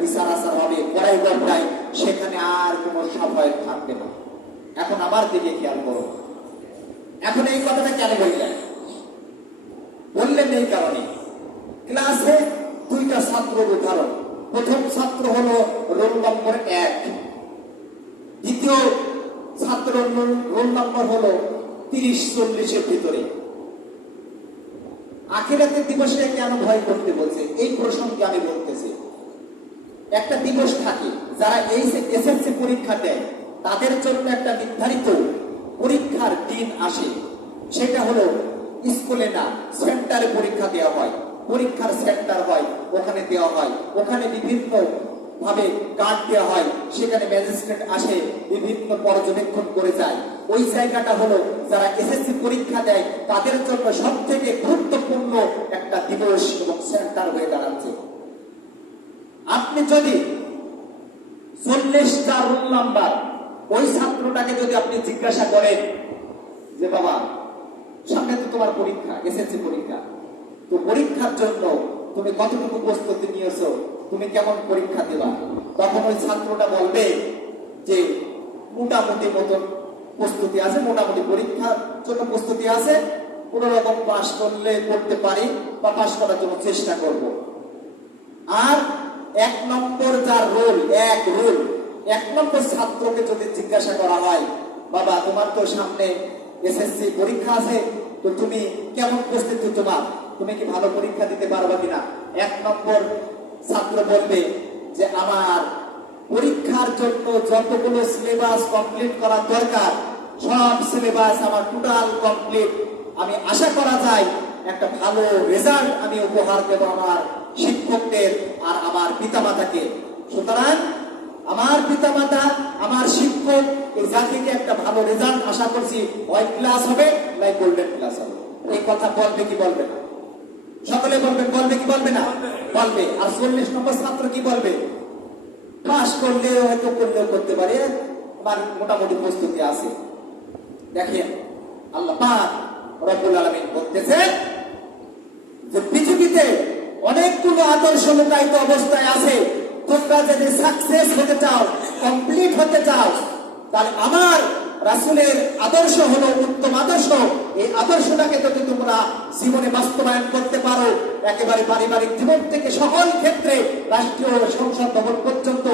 বিচার আচার হবে পড়াই গড়াই সেখানে আর কোনো সভয় থাকবে না। এখন আমার দিকে খেয়াল করো। এখন এই কথাটা কেন বললেন বললেন এই কারণে। ক্লাসে দুইটা ছাত্রের উদাহরণ। প্রথম ছাত্র হলো রোল নম্বর এক। দ্বিতীয় ছাত্র রোল নম্বর হলো তিরিশ চল্লিশের ভিতরে। আখেরাতের দিবসে কেন ভয় করতে বলছে? এই প্রসঙ্গে আমি বলতেছি। একটা দিবস থাকে, যারা এই এসএসসি পরীক্ষা দেয়, তাদের জন্য একটা নির্ধারিত পরীক্ষার দিন আসে। সেটা হলো স্কুলে না, সেন্টারে পরীক্ষা দেওয়া হয়। পরীক্ষার সেন্টার হয়, ওখানে দেওয়া হয়। ওখানে বিভিন্ন ভাবে কার্ড দেওয়া হয়। সেখানে ম্যাজিস্ট্রেট আসে, বিভিন্ন পর্যবেক্ষণ করে যায়। ওই জায়গাটা হলো যারা এসএসসি পরীক্ষা দেয়, তাদের জন্য সব থেকে গুরুত্বপূর্ণ একটা দিবস এবং সেন্টার হয়ে দাঁড়াচ্ছে। আপনি যদি চল্লিশটা রোল নাম্বার ওই ছাত্রটাকে যদি আপনি জিজ্ঞাসা করেন যে, বাবা, সামনে তো তোমার পরীক্ষা, এসএসসি পরীক্ষা। তো পরীক্ষার জন্য তুমি কতটুকু প্রস্তুতি নিয়েছো? তুমি কেমন পরীক্ষা দেবা? তখন ওই ছাত্রটা বলবে যে, মোটামুটি মতন প্রস্তুতি আছে, মোটামুটি পরীক্ষার জন্য প্রস্তুতি আছে। কোন রকম পাশ করলে করতে পারি বা পাশ করার জন্য চেষ্টা করব। আর এক নম্বর যার রোল, এক রোল। এক নম্বর ছাত্রকে যদি জিজ্ঞাসা করা হয়, বাবা, তোমার তো সামনে এসএসসি পরীক্ষা আছে, তো তুমি কেমন প্রস্তুতি তোমার? তুমি কি ভালো পরীক্ষা দিতে পারবে কিনা? এক নম্বর ছাত্র বলবে যে, আমার পরীক্ষার জন্য যতগুলো সিলেবাস কমপ্লিট করা দরকার, সব সিলেবাস আমার টোটাল কমপ্লিট। আমি আশা করা যায় একটা ভালো রেজাল্ট আমি উপহার দেব আমার শিক্ষকদের আর আমার পিতামাতাকে। সুতরাং আমার পিতামাতা, আমার শিক্ষক, এই জাতিকে একটা ভালো রেজাল্ট আশা করছি হোয়াইট ক্লাস হবে, নাই গোল্ডেন ক্লাস হবে। এই কথা বলবে কি বলবে না? সকলে বলবে বলবে কি বলবে না? বলবে। আর চল্লিশ নম্বর ছাত্র কি বলবে? পাস করলে হয়তো করলেও করতে পারে। আমার মোটামুটি প্রস্তুতি আছে। দেখেন, আল্লাহ পাক রব্বুল আলামিন বলতেছে অনেকগুলো আদর্শ লুকায়িত অবস্থায় আছে। তোমরা যদি সাকসেস হতে চাও কমপ্লিট হতে চাও, তাহলে আমার রাসুলের আদর্শ হলো উত্তম আদর্শ। এই আদর্শটাকে যদি তোমরা জীবনে বাস্তবায়ন করতে পারো, একেবারে পারিবারিক জীবন থেকে সকল ক্ষেত্রে রাষ্ট্রীয় সংসদ ভবন পর্যন্ত